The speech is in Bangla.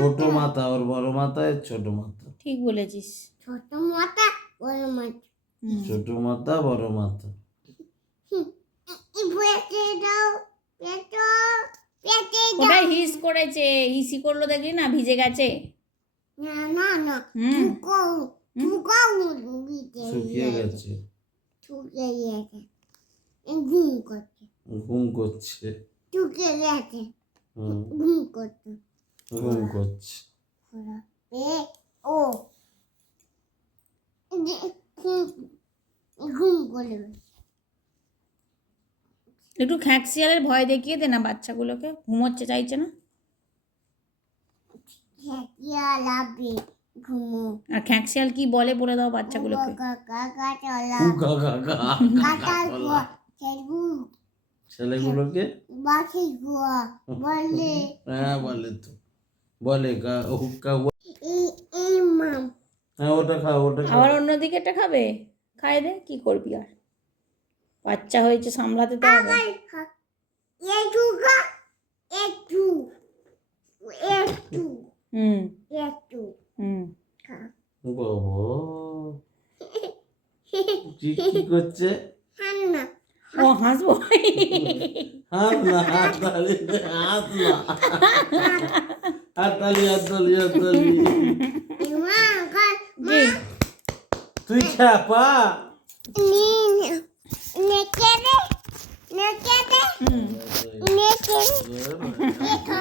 ছোট মাথা, ওর বড় মাথায় ছোট মাথা। ঠিক বলেছিস। ছোট মাথা বড় মাথা। ছোট মাথা বড় মাথা। পেটে দাও, পেটো, পেটে দাও। ওটাই হিস করেছে, হিসি করলো দেখলি না, ভিজে গেছে। না না না, হুম। শুকাও শুকিয়ে গেছে। শুকিয়ে গেছে। ঘুম করছে, ঘুম করছে। শুকিয়ে গেছে, হুম, ঘুম করছে। ঘুম করছে। ও ঘুম করবে। একটু খ্যাঁকশিয়ালের ভয় দেখিয়ে দে না বাচ্চাগুলোকে, ঘুমোচ্ছে চাইছে না। লাভে ঘুমো। আর খ্যাঁকশিয়াল কি বলে বলে দাও বাচ্চাগুলোকে। কাকা চলা উগা গাগা। কাকার গোয়া ছেলেগুলোকে বাকি গোয়া বলে। হ্যাঁ বলে তো, বলে হুক্কা। এই মাম হ্যাঁ ওটা খাও, ওটা খাও। আবার অন্যদিকে এটা খাবে, খাই দে, কি করবি আর, বাচ্চা হয়েছে সামলাতে তো হবে। একটু একটু একটু হুম একটু হুম। বাবা কি করছে? হান্না ও হাসবো। হাত না, হাত তালি, হাত না, হাত তালি, হাত তালি, হাত তালি। মা কি? তুই খা পা। নেকে দে নেকে দে হুম। নেকে দে